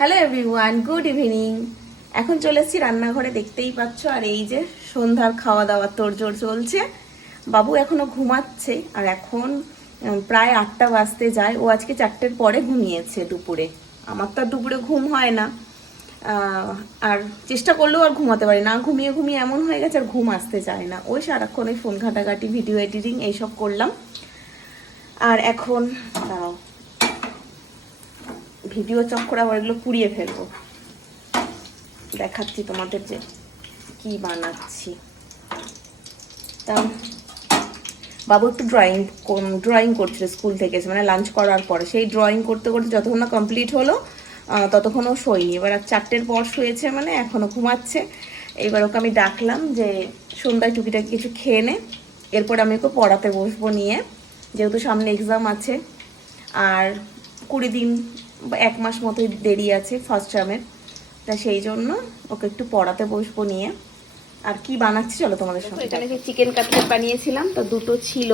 Hello everyone, good evening. এখন চলে এসেছি রান্নাঘরে, দেখতেই পাচ্ছ। আর এই যে সন্ধ্যার খাওয়া দাওয়ার তোড়জোড় চলছে। বাবু এখনো ঘুমাচ্ছে, আর এখন প্রায় 8টা বাজতে যায়। ও আজকে 4টের পরে ঘুমিয়েছে দুপুরে। আমার তো আর দুপুরে ঘুম হয় না, আর চেষ্টা করলেও আর ঘুমাতে পারি না। ঘুমিয়ে ঘুমিয়ে এমন হয়ে গেছে আর ঘুম আসতে চায় না। ওই সারাক্ষণ ওই ফোন ঘাটাঘাটি, ভিডিও এডিটিং এইসব করলাম। আর এখন দাঁড়াও, ভিডিও চক্কর আবার এগুলো পুড়িয়ে ফেলবো। দেখাচ্ছি তোমাদের যে কি বানাচ্ছি। তা বাবু একটু ড্রয়িং করছিল স্কুল থেকে এসে, মানে লাঞ্চ করার পরে। সেই ড্রয়িং করতে করতে যতক্ষণ না কমপ্লিট হলো ততক্ষণ ও শোয়নি। এবার 4টের পর শুয়েছে, মানে এখনো ঘুমাচ্ছে। এবার ওকে আমি ডাকলাম যে সন্ধ্যায় টুকিটাকি কিছু খেয়ে নে, এরপর আমি ওকে পড়াতে বসবো নিয়ে, যেহেতু সামনে এক্সাম আছে। আর 20 দিন বা 1 মাস মতোই দেরি আছে ফার্স্ট টার্মের। তা সেই জন্য ওকে একটু পড়াতে বসবো নিয়ে। আর কি বানাচ্ছি চলো তোমাদের সঙ্গে। এখানে যে চিকেন কাটলেট বানিয়েছিলাম, তো দুটো ছিল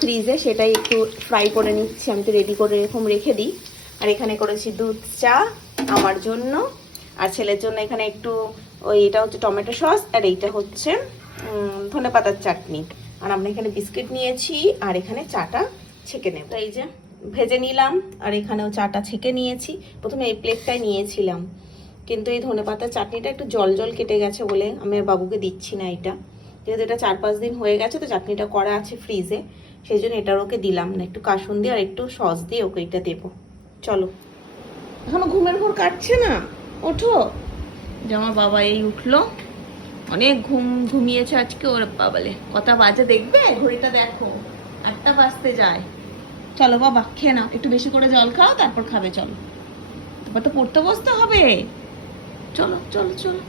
ফ্রিজে, সেটাই একটু ফ্রাই করে নিচ্ছি। আমি তো রেডি করে এরকম রেখে দিই। আর এখানে করেছি দুধ চা আমার জন্য, আর ছেলের জন্য এখানে একটু এটা হচ্ছে টমেটো সস, আর এইটা হচ্ছে ধনেপাতার চাটনি। আর আমরা এখানে বিস্কিট নিয়েছি, আর এখানে চাটা ছেঁকে নেব। এই যে ভেজে নিলাম, আর এখানেও চাটা ছেঁকে নিয়েছি। প্রথমে এই প্লেটটাই নিয়েছিলাম, কিন্তু এই ধনেপাতার চাটনিটা একটু জল জল কেটে গেছে বলে আমি বাবুকে দিচ্ছি না। এটা যেহেতু এটা 4-5 দিন হয়ে গেছে, তো চাটনিটা করা আছে ফ্রিজে, সেই জন্য এটার ওকে দিলাম না। একটু কাসুন্দি আর একটু সস দিয়ে ওকে এটা দেবো। চলো, এখনো ঘুমের ঘোর কাটছে না, ওঠো। যে আমার বাবা এই উঠলো, অনেক ঘুমিয়েছে আজকে। ওর বাবালে কটা বাজে দেখবে, ঘড়িটা দেখো, 8টা বাজতে যায়। চলো বাবা, খেয়ে নাও, একটু বেশি করে জল খাও, তারপর খাবে। চলো, তারপর তো পড়তে বসতে হবে। চলো চলো চলো।